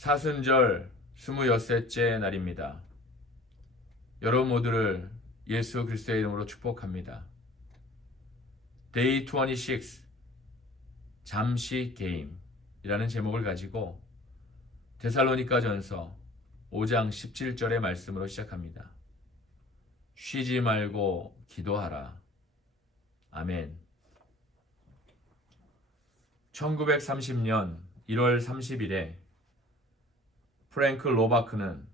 사순절 26째 날입니다. 여러분 모두를 예수 그리스도의 이름으로 축복합니다. Day 26 잠시 게임이라는 제목을 가지고 데살로니가전서 5장 17절의 말씀으로 시작합니다. 쉬지 말고 기도하라. 아멘. 1930년 1월 30일에 프랭크 로바크는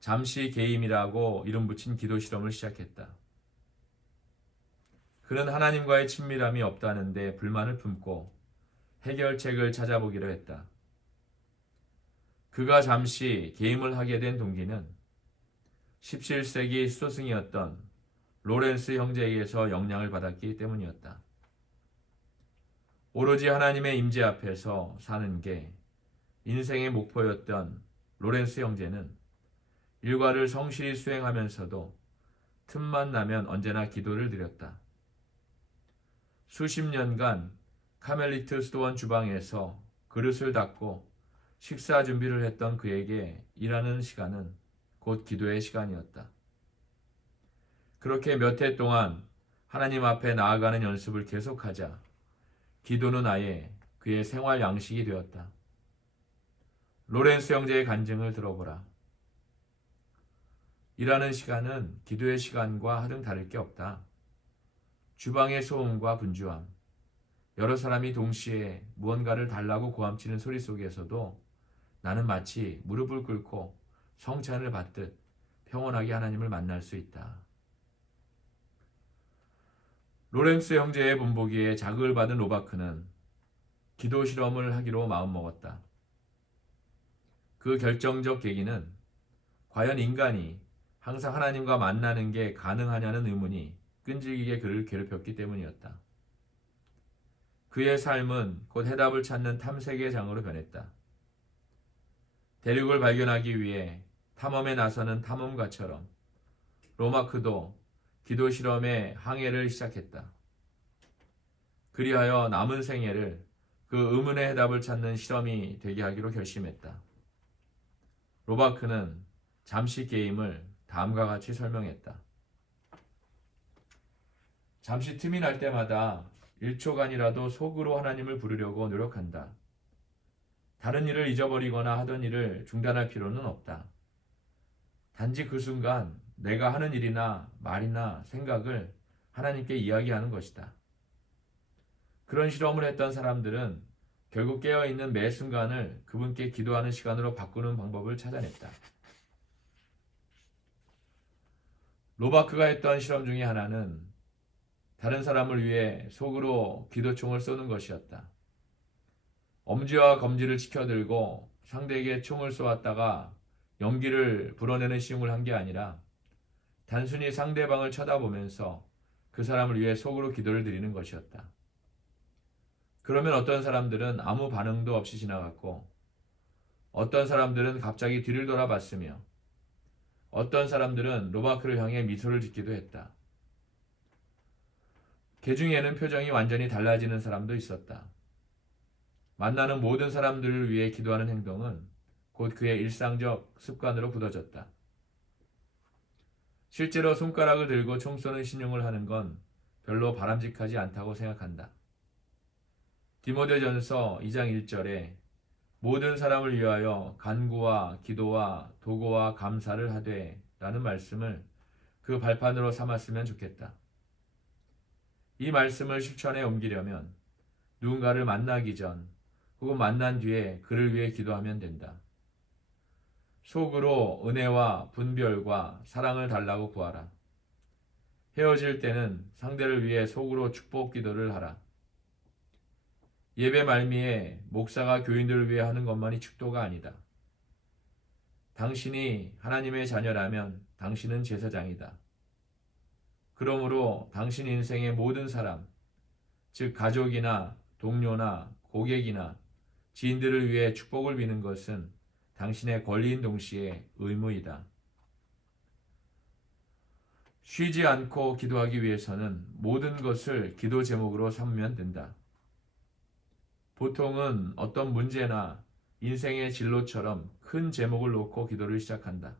잠시 게임이라고 이름 붙인 기도 실험을 시작했다. 그는 하나님과의 친밀함이 없다는데 불만을 품고 해결책을 찾아보기로 했다. 그가 잠시 게임을 하게 된 동기는 17세기 수도승이었던 로렌스 형제에게서 영향을 받았기 때문이었다. 오로지 하나님의 임재 앞에서 사는 게 인생의 목표였던 로렌스 형제는 일과를 성실히 수행하면서도 틈만 나면 언제나 기도를 드렸다. 수십 년간 카멜리트 수도원 주방에서 그릇을 닦고 식사 준비를 했던 그에게 일하는 시간은 곧 기도의 시간이었다. 그렇게 몇 해 동안 하나님 앞에 나아가는 연습을 계속하자 기도는 아예 그의 생활 양식이 되었다. 로렌스 형제의 간증을 들어보라. 일하는 시간은 기도의 시간과 하등 다를 게 없다. 주방의 소음과 분주함, 여러 사람이 동시에 무언가를 달라고 고함치는 소리 속에서도 나는 마치 무릎을 꿇고 성찬을 받듯 평온하게 하나님을 만날 수 있다. 로렌스 형제의 본보기에 자극을 받은 로바크는 기도 실험을 하기로 마음먹었다. 그 결정적 계기는 과연 인간이 항상 하나님과 만나는 게 가능하냐는 의문이 끈질기게 그를 괴롭혔기 때문이었다. 그의 삶은 곧 해답을 찾는 탐색의 장으로 변했다. 대륙을 발견하기 위해 탐험에 나서는 탐험가처럼 로마크도 기도 실험의 항해를 시작했다. 그리하여 남은 생애를 그 의문의 해답을 찾는 실험이 되게 하기로 결심했다. 로바크는 잠시 게임을 다음과 같이 설명했다. 잠시 틈이 날 때마다 1초간이라도 속으로 하나님을 부르려고 노력한다. 다른 일을 잊어버리거나 하던 일을 중단할 필요는 없다. 단지 그 순간 내가 하는 일이나 말이나 생각을 하나님께 이야기하는 것이다. 그런 실험을 했던 사람들은 결국 깨어있는 매 순간을 그분께 기도하는 시간으로 바꾸는 방법을 찾아냈다. 로바크가 했던 실험 중에 하나는 다른 사람을 위해 속으로 기도총을 쏘는 것이었다. 엄지와 검지를 치켜들고 상대에게 총을 쏘았다가 연기를 불어내는 시험을 한 게 아니라 단순히 상대방을 쳐다보면서 그 사람을 위해 속으로 기도를 드리는 것이었다. 그러면 어떤 사람들은 아무 반응도 없이 지나갔고 어떤 사람들은 갑자기 뒤를 돌아봤으며 어떤 사람들은 로바크를 향해 미소를 짓기도 했다. 그 중에는 표정이 완전히 달라지는 사람도 있었다. 만나는 모든 사람들을 위해 기도하는 행동은 곧 그의 일상적 습관으로 굳어졌다. 실제로 손가락을 들고 총 쏘는 신용을 하는 건 별로 바람직하지 않다고 생각한다. 디모데전서 2장 1절에 모든 사람을 위하여 간구와 기도와 도고와 감사를 하되 라는 말씀을 그 발판으로 삼았으면 좋겠다. 이 말씀을 실천에 옮기려면 누군가를 만나기 전 혹은 만난 뒤에 그를 위해 기도하면 된다. 속으로 은혜와 분별과 사랑을 달라고 구하라. 헤어질 때는 상대를 위해 속으로 축복 기도를 하라. 예배 말미에 목사가 교인들을 위해 하는 것만이 축도가 아니다. 당신이 하나님의 자녀라면 당신은 제사장이다. 그러므로 당신 인생의 모든 사람, 즉 가족이나 동료나 고객이나 지인들을 위해 축복을 비는 것은 당신의 권리인 동시에 의무이다. 쉬지 않고 기도하기 위해서는 모든 것을 기도 제목으로 삼으면 된다. 보통은 어떤 문제나 인생의 진로처럼 큰 제목을 놓고 기도를 시작한다.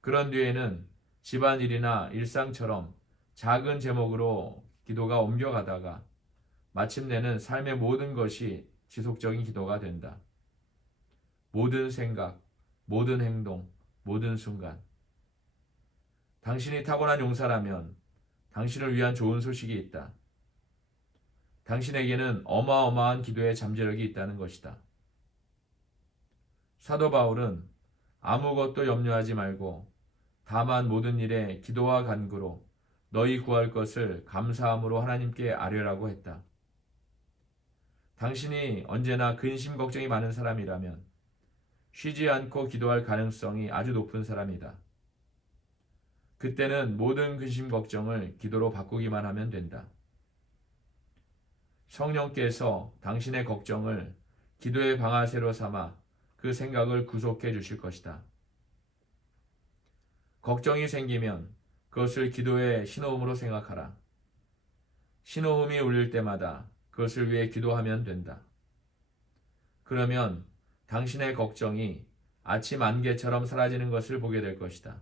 그런 뒤에는 집안일이나 일상처럼 작은 제목으로 기도가 옮겨가다가 마침내는 삶의 모든 것이 지속적인 기도가 된다. 모든 생각, 모든 행동, 모든 순간. 당신이 타고난 용사라면 당신을 위한 좋은 소식이 있다. 당신에게는 어마어마한 기도의 잠재력이 있다는 것이다. 사도 바울은 아무것도 염려하지 말고 다만 모든 일에 기도와 간구로 너희 구할 것을 감사함으로 하나님께 아뢰라고 했다. 당신이 언제나 근심 걱정이 많은 사람이라면 쉬지 않고 기도할 가능성이 아주 높은 사람이다. 그때는 모든 근심 걱정을 기도로 바꾸기만 하면 된다. 성령께서 당신의 걱정을 기도의 방아쇠로 삼아 그 생각을 구속해 주실 것이다. 걱정이 생기면 그것을 기도의 신호음으로 생각하라. 신호음이 울릴 때마다 그것을 위해 기도하면 된다. 그러면 당신의 걱정이 아침 안개처럼 사라지는 것을 보게 될 것이다.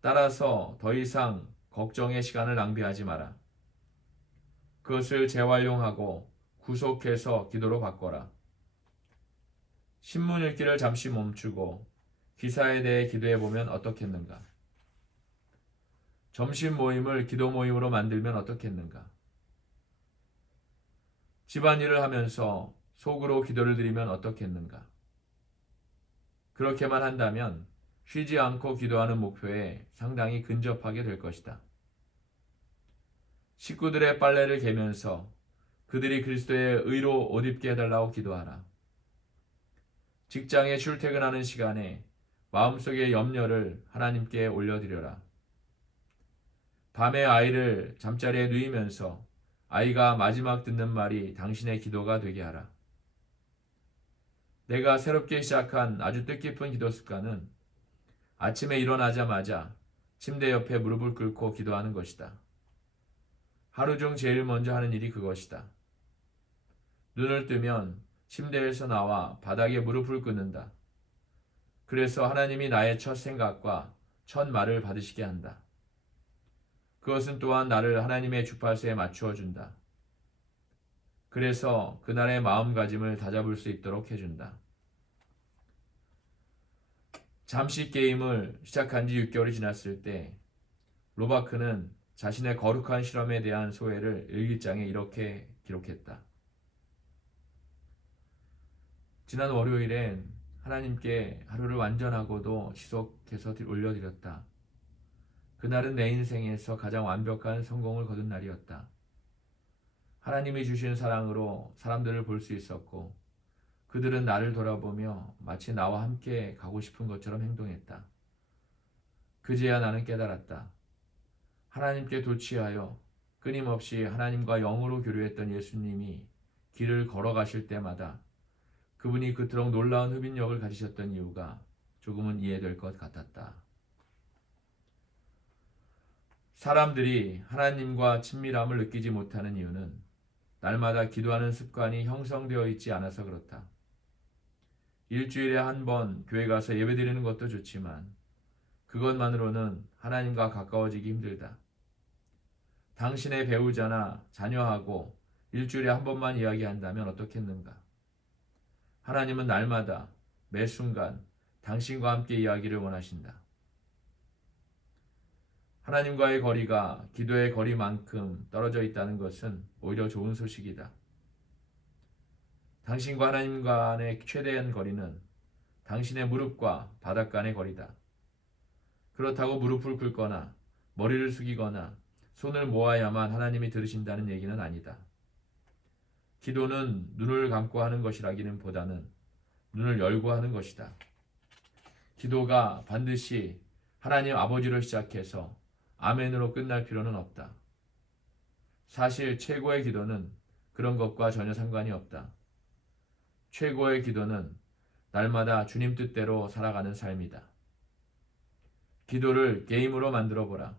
따라서 더 이상 걱정의 시간을 낭비하지 마라. 그것을 재활용하고 구속해서 기도로 바꿔라. 신문 읽기를 잠시 멈추고 기사에 대해 기도해 보면 어떻겠는가? 점심 모임을 기도 모임으로 만들면 어떻겠는가? 집안일을 하면서 속으로 기도를 드리면 어떻겠는가? 그렇게만 한다면 쉬지 않고 기도하는 목표에 상당히 근접하게 될 것이다. 식구들의 빨래를 개면서 그들이 그리스도의 의로 옷 입게 해달라고 기도하라. 직장에 출퇴근하는 시간에 마음속의 염려를 하나님께 올려드려라. 밤에 아이를 잠자리에 누이면서 아이가 마지막 듣는 말이 당신의 기도가 되게 하라. 내가 새롭게 시작한 아주 뜻깊은 기도 습관은 아침에 일어나자마자 침대 옆에 무릎을 꿇고 기도하는 것이다. 하루 중 제일 먼저 하는 일이 그것이다. 눈을 뜨면 침대에서 나와 바닥에 무릎을 꿇는다. 그래서 하나님이 나의 첫 생각과 첫 말을 받으시게 한다. 그것은 또한 나를 하나님의 주파수에 맞추어 준다. 그래서 그날의 마음가짐을 다잡을 수 있도록 해준다. 잠시 게임을 시작한 지 6개월이 지났을 때 로바크는 자신의 거룩한 실험에 대한 소회를 일기장에 이렇게 기록했다. 지난 월요일엔 하나님께 하루를 완전하고도 지속해서 올려드렸다. 그날은 내 인생에서 가장 완벽한 성공을 거둔 날이었다. 하나님이 주신 사랑으로 사람들을 볼 수 있었고 그들은 나를 돌아보며 마치 나와 함께 가고 싶은 것처럼 행동했다. 그제야 나는 깨달았다. 하나님께 도취하여 끊임없이 하나님과 영으로 교류했던 예수님이 길을 걸어가실 때마다 그분이 그토록 놀라운 흡인력을 가지셨던 이유가 조금은 이해될 것 같았다. 사람들이 하나님과 친밀함을 느끼지 못하는 이유는 날마다 기도하는 습관이 형성되어 있지 않아서 그렇다. 일주일에 한 번 교회 가서 예배드리는 것도 좋지만 그것만으로는 하나님과 가까워지기 힘들다. 당신의 배우자나 자녀하고 일주일에 한 번만 이야기한다면 어떻겠는가? 하나님은 날마다 매 순간 당신과 함께 이야기를 원하신다. 하나님과의 거리가 기도의 거리만큼 떨어져 있다는 것은 오히려 좋은 소식이다. 당신과 하나님 간의 최대한 거리는 당신의 무릎과 바닥 간의 거리다. 그렇다고 무릎을 꿇거나 머리를 숙이거나 손을 모아야만 하나님이 들으신다는 얘기는 아니다. 기도는 눈을 감고 하는 것이라기는 보다는 눈을 열고 하는 것이다. 기도가 반드시 하나님 아버지로 시작해서 아멘으로 끝날 필요는 없다. 사실 최고의 기도는 그런 것과 전혀 상관이 없다. 최고의 기도는 날마다 주님 뜻대로 살아가는 삶이다. 기도를 게임으로 만들어 보라.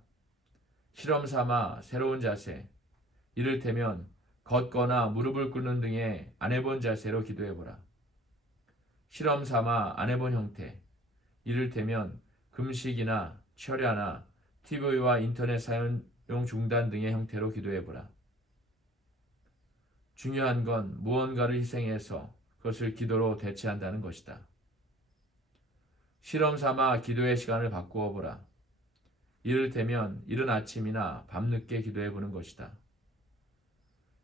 실험 삼아 새로운 자세, 이를테면 걷거나 무릎을 꿇는 등의 안 해본 자세로 기도해보라. 실험 삼아 안 해본 형태, 이를테면 금식이나 철야나 TV와 인터넷 사용 중단 등의 형태로 기도해보라. 중요한 건 무언가를 희생해서 그것을 기도로 대체한다는 것이다. 실험 삼아 기도의 시간을 바꾸어 보라. 이를테면 이른 아침이나 밤늦게 기도해 보는 것이다.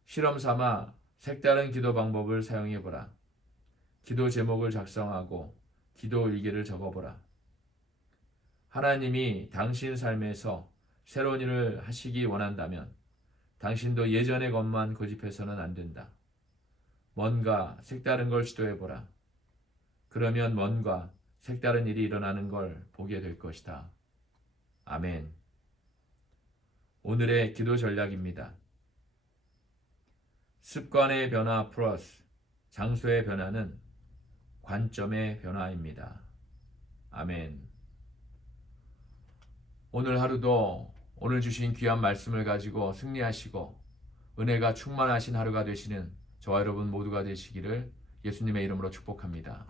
실험 삼아 색다른 기도 방법을 사용해 보라. 기도 제목을 작성하고 기도 일기를 적어보라. 하나님이 당신 삶에서 새로운 일을 하시기 원한다면 당신도 예전의 것만 고집해서는 안 된다. 뭔가 색다른 걸 시도해보라. 그러면 뭔가 색다른 일이 일어나는 걸 보게 될 것이다. 아멘. 오늘의 기도 전략입니다. 습관의 변화 플러스 장소의 변화는 관점의 변화입니다. 아멘. 오늘 하루도 오늘 주신 귀한 말씀을 가지고 승리하시고 은혜가 충만하신 하루가 되시는 저와 여러분 모두가 되시기를 예수님의 이름으로 축복합니다.